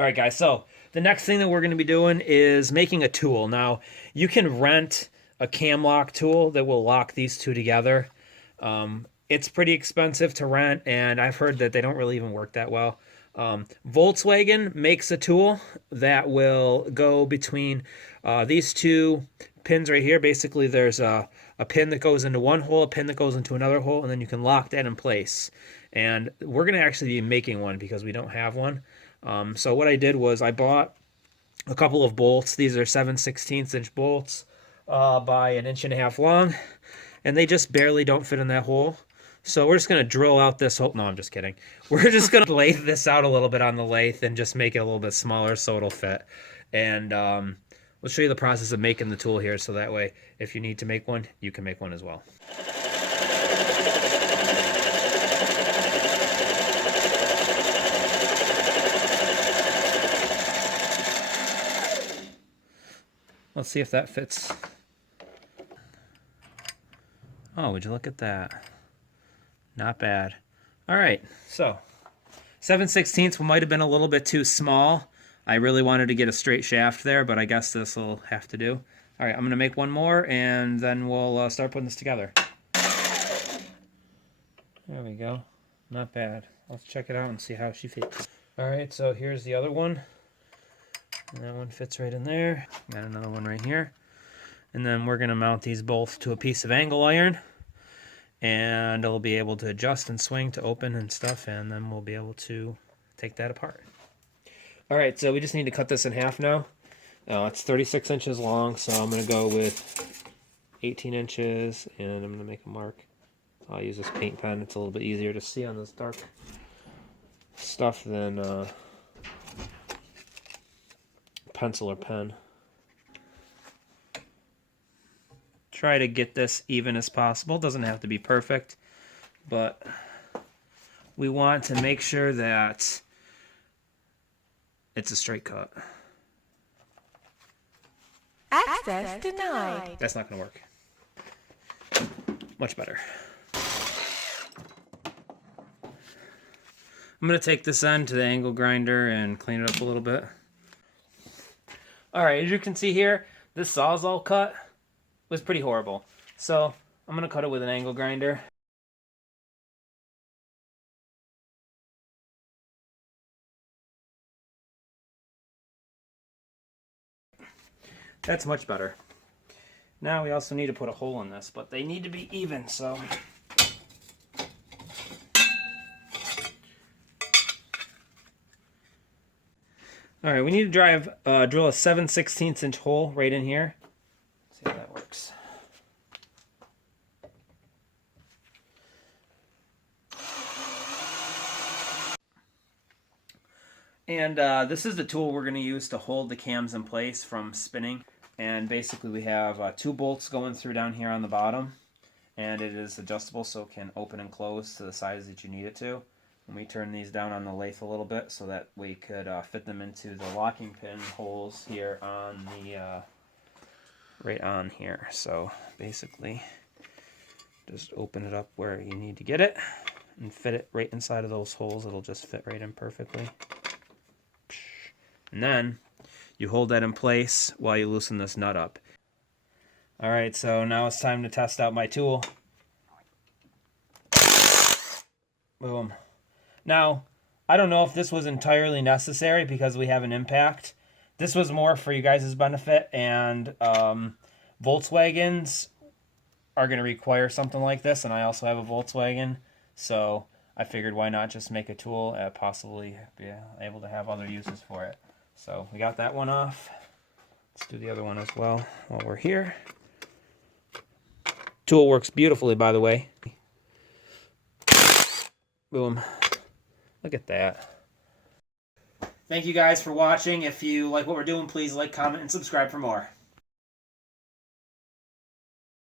All right, guys, so the next thing that we're going to be doing is making a tool. Now, you can rent a cam lock tool that will lock these two together. It's pretty expensive to rent, and I've heard that they don't really even work that well. Volkswagen makes a tool that will go between these two pins right here. Basically, there's a pin that goes into one hole, a pin that goes into another hole, and then you can lock that in place. And we're going to actually be making one because we don't have one. So what I did was I bought a couple of bolts. These are 7/16 inch bolts by 1.5 inches long, and they just barely don't fit in that hole. So we're just going to drill out this hole. No, I'm just kidding. We're just going to lathe this out a little bit on the lathe and just make it a little bit smaller so it'll fit. And we'll show you the process of making the tool here, so that way if you need to make one, you can make one as well. Let's see if that fits. Oh, would you look at that? Not bad. All right, so 7/16 might have been a little bit too small. I really wanted to get a straight shaft there, but I guess this will have to do. All right, I'm going to make one more, and then we'll start putting this together. There we go. Not bad. Let's check it out and see how she fits. All right, so here's the other one. And that one fits right in there. Got another one right here. And then we're going to mount these both to a piece of angle iron. And it'll be able to adjust and swing to open and stuff. And then we'll be able to take that apart. Alright, so we just need to cut this in half now. It's 36 inches long, so I'm going to go with 18 inches. And I'm going to make a mark. I'll use this paint pen. It's a little bit easier to see on this dark stuff than pencil or pen. Try to get this even as possible. It doesn't have to be perfect, but we want to make sure that it's a straight cut. Access denied. That's not going to work. Much better. I'm going to take this end to the angle grinder and clean it up a little bit. Alright, as you can see here, this Sawzall cut was pretty horrible. So I'm going to cut it with an angle grinder. That's much better. Now we also need to put a hole in this, but they need to be even, so... Alright, we need to drill a 7/16 inch hole right in here. See how that works. And this is the tool we're going to use to hold the cams in place from spinning. And basically we have 2 bolts going through down here on the bottom. And it is adjustable so it can open and close to the size that you need it to. And we turn these down on the lathe a little bit so that we could fit them into the locking pin holes here on the right on here. So basically just open it up where you need to get it and fit it right inside of those holes. It'll just fit right in perfectly. And then you hold that in place while you loosen this nut up. Alright, so now it's time to test out my tool. Boom. Now, I don't know if this was entirely necessary because we have an impact. This was more for you guys' benefit, and Volkswagens are going to require something like this, and I also have a Volkswagen, so I figured why not just make a tool and possibly be able to have other uses for it. So we got that one off. Let's do the other one as well while we're here. Tool works beautifully, by the way. Boom. Look at that. Thank you guys for watching. If you like what we're doing, please like, comment, and subscribe for more.